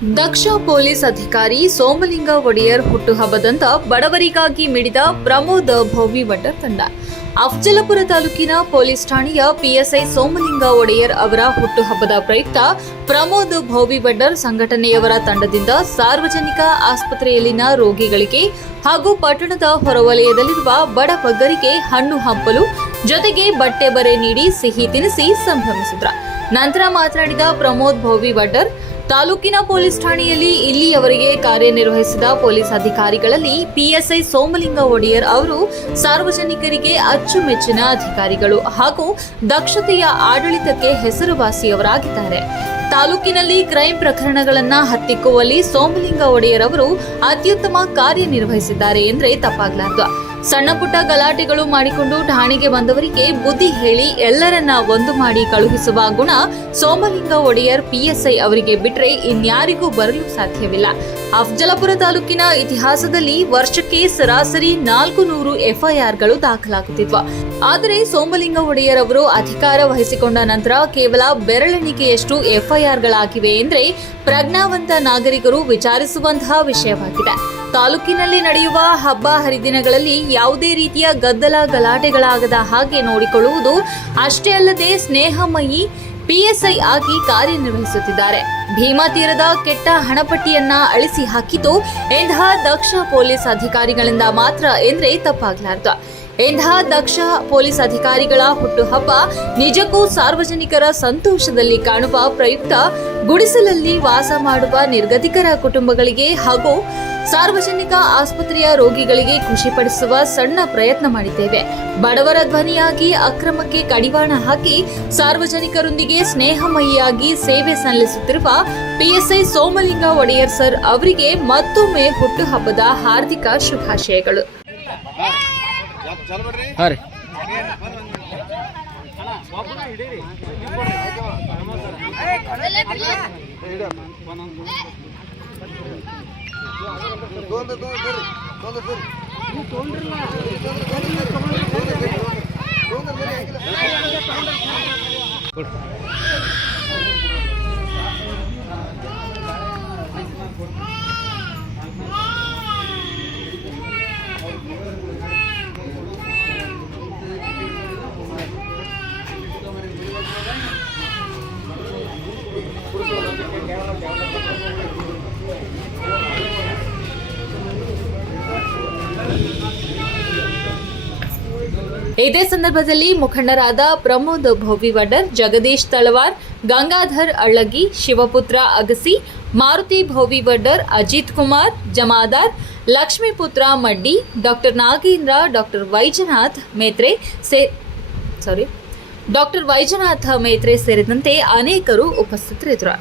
ದಕ್ಷ police ಅಧಿಕಾರಿ ಸೋಮಲಿಂಗ ಒಡೆಯರ್ ಹುಟ್ಟುಹಬ್ಬದಂತ ಬಡವರಿಗಾಗಿ ಮಿಡಿದ ಪ್ರಮೋದ್ ಭೋವಿ ಭಟ್ಟರ್ ತಂಡ. ಅಫ್ಜಲಪುರ ತಾಲೂಕಿನ ಪೊಲೀಸ್ ಠಾಣೆಯ ಪಿಎಸ್ಐ ಸೋಮಲಿಂಗ ಒಡೆಯರ್ ಅವರ ಹುಟ್ಟುಹಬ್ಬದ ಪ್ರಯುಕ್ತ ಪ್ರಮೋದ್ ಭೋವಿ ಭಟ್ಟರ್ ಸಂಘಟನೆಯವರ ತಂಡದಿಂದ ಸಾರ್ವಜನಿಕ ಆಸ್ಪತ್ರೆಯಲ್ಲಿನ ರೋಗಿಗಳಿಗೆ ಹಾಗೂ ಪಟ್ಟಣದ ಹೊರವಲಯದಲ್ಲಿರುವ ಬಡ ಬಗ್ಗರಿಗೆ ಹಣ್ಣು ಹಂಪಲು ಜೊತೆಗೆ ಬಟ್ಟೆ ಬರೆ ನೀಡಿ ಸಿಹಿ ತಿನಿಸಿ ಸಂಭ್ರಮಿಸಿದ್ರ. ನಂತರ ಮಾತನಾಡಿದ ಪ್ರಮೋದ್ ಭೋವಿ ಭಟ್ಟರ್ ತಾಲೂಕಿನ ಪೊಲೀಸ್ ಠಾಣೆಯಲ್ಲಿ ಇಲ್ಲಿಯವರೆಗೆ ಕಾರ್ಯನಿರ್ವಹಿಸಿದ police ಅಧಿಕಾರಿಗಳಲ್ಲಿ P S I Somalinga Odeyar ಅವರು ಸಾರ್ವಜನಿಕರಿಗೆ ಅಚ್ಚುಮೆಚ್ಚಿನ ಅಧಿಕಾರಿಗಳು ಹಾಗೂ ದಕ್ಷತೆಯ ಆಡಳಿತಕ್ಕೆ ಹೆಸರುವಾಸಿಯವರಾಗಿದ್ದಾರೆ. ತಾಲೂಕಿನಲ್ಲಿ ಕ್ರೈಂ ಪ್ರಕರಣಗಳನ್ನು ಹತ್ತಿಕ್ಕುವಲ್ಲಿ ಸೋಮಲಿಂಗ ಒಡೆಯರ್ ಅವರು ಅತ್ಯುತ್ತಮ ಕಾರ್ಯನಿರ್ವಹಿಸಿದ್ದಾರೆ ಎಂದರೆ ತಪ್ಪಾಗಲಾರದು. ಸಣ್ಣ ಪುಟ್ಟ ಗಲಾಟೆಗಳು ಮಾಡಿಕೊಂಡು ಠಾಣೆಗೆ ಬಂದವರಿಗೆ ಬುದ್ಧಿ ಹೇಳಿ ಎಲ್ಲರನ್ನ ಒಂದು ಮಾಡಿ ಕಳುಹಿಸುವ ಗುಣ ಸೋಮಲಿಂಗ ಒಡೆಯರ್ ಪಿಎಸ್ಐ ಅವರಿಗೆ ಬಿಟ್ರೆ ಇನ್ಯಾರಿಗೂ ಬರಲು ಸಾಧ್ಯವಿಲ್ಲ. ಅಫ್ಜಲಪುರ ತಾಲೂಕಿನ ಇತಿಹಾಸದಲ್ಲಿ ವರ್ಷಕ್ಕೆ ಸರಾಸರಿ ನಾಲ್ಕು ನೂರು ಎಫ್ಐಆರ್ಗಳು ದಾಖಲಾಗುತ್ತಿದ್ವು. ಆದರೆ ಸೋಮಲಿಂಗ ಒಡೆಯರ್ ಅವರು ಅಧಿಕಾರ ವಹಿಸಿಕೊಂಡ ನಂತರ ಕೇವಲ ಬೆರಳೆಣಿಕೆಯಷ್ಟು ಎಫ್ಐಆರ್ಗಳಾಗಿವೆ ಎಂದರೆ ಪ್ರಜ್ಞಾವಂತ ನಾಗರಿಕರು ವಿಚಾರಿಸುವಂತಹ ವಿಷಯವಾಗಿದೆ. ತಾಲೂಕಿನಲ್ಲಿ ನಡೆಯುವ ಹಬ್ಬ ಹರಿದಿನಗಳಲ್ಲಿ ಯಾವುದೇ ರೀತಿಯ ಗದ್ದಲ ಗಲಾಟೆಗಳಾಗದ ಹಾಗೆ ನೋಡಿಕೊಳ್ಳುವುದು ಅಷ್ಟೇ ಅಲ್ಲದೆ ಸ್ನೇಹಮಯಿ ಪಿಎಸ್ಐ ಆಗಿ ಕಾರ್ಯನಿರ್ವಹಿಸುತ್ತಿದ್ದಾರೆ. ಭೀಮಾ ತೀರದ ಕೆಟ್ಟ ಹಣಪಟ್ಟಿಯನ್ನ ಅಳಿಸಿ ಹಾಕಿದ್ದು ಎಂತಹ ದಕ್ಷ ಪೊಲೀಸ್ ಅಧಿಕಾರಿಗಳಿಂದ ಮಾತ್ರ ಎಂದ್ರೆ ತಪ್ಪಾಗಲಾರ್ದ. ಇಂತಹ ದಕ್ಷ ಪೊಲೀಸ್ ಅಧಿಕಾರಿಗಳ ಹುಟ್ಟುಹಬ್ಬ ನಿಜಕ್ಕೂ ಸಾರ್ವಜನಿಕರ ಸಂತೋಷದಲ್ಲಿ ಕಾಣುವ ಪ್ರಯುಕ್ತ ಗುಡಿಸಲಲ್ಲಿ ವಾಸ ಮಾಡುವ ನಿರ್ಗತಿಕರ ಕುಟುಂಬಗಳಿಗೆ ಹಾಗೂ ಸಾರ್ವಜನಿಕ ಆಸ್ಪತ್ರೆಯ ರೋಗಿಗಳಿಗೆ ಖುಷಿಪಡಿಸುವ ಸಣ್ಣ ಪ್ರಯತ್ನ ಮಾಡಿದ್ದೇವೆ. ಬಡವರ ಧ್ವನಿಯಾಗಿ ಅಕ್ರಮಕ್ಕೆ ಕಡಿವಾಣ ಹಾಕಿ ಸಾರ್ವಜನಿಕರೊಂದಿಗೆ ಸ್ನೇಹಮಯಿಯಾಗಿ ಸೇವೆ ಸಲ್ಲಿಸುತ್ತಿರುವ ಪಿಎಸ್ಐ ಸೋಮಲಿಂಗ ಒಡೆಯರ್ ಸರ್ ಅವರಿಗೆ ಮತ್ತೊಮ್ಮೆ ಹುಟ್ಟುಹಬ್ಬದ ಹಾರ್ದಿಕ ಶುಭಾಶಯಗಳು. ತಗೊಂಡ್ರಿ ಇದೇ ಸಂದರ್ಭದಲ್ಲಿ ಮುಖಂಡರಾದ ಪ್ರಮೋದ್ ಭೋವಿವಡರ್ ಜಗದೀಶ್ ತಳವಾರ್, ಗಂಗಾಧರ್ ಅಳ್ಳಗಿ ಶಿವಪುತ್ರ ಅಗಸಿ, ಮಾರುತಿ ಭೋವಿವಡ್ಡರ್ ಅಜಿತ್ ಕುಮಾರ್, ಜಮಾದಾರ್, ಲಕ್ಷ್ಮೀಪುತ್ರ ಮಡ್ಡಿ ಡಾಕ್ಟರ್ ನಾಗೇಂದ್ರ, ಡಾಕ್ಟರ್ ವೈಜನಾಥ್ ಮೇತ್ರೆ ಸೇ ಸಾರಿ ಡಾಕ್ಟರ್ ವೈಜನಾಥ ಮೇತ್ರೆ ಸೇರಿದಂತೆ ಅನೇಕರು ಉಪಸ್ಥಿತರಿದ್ದರು.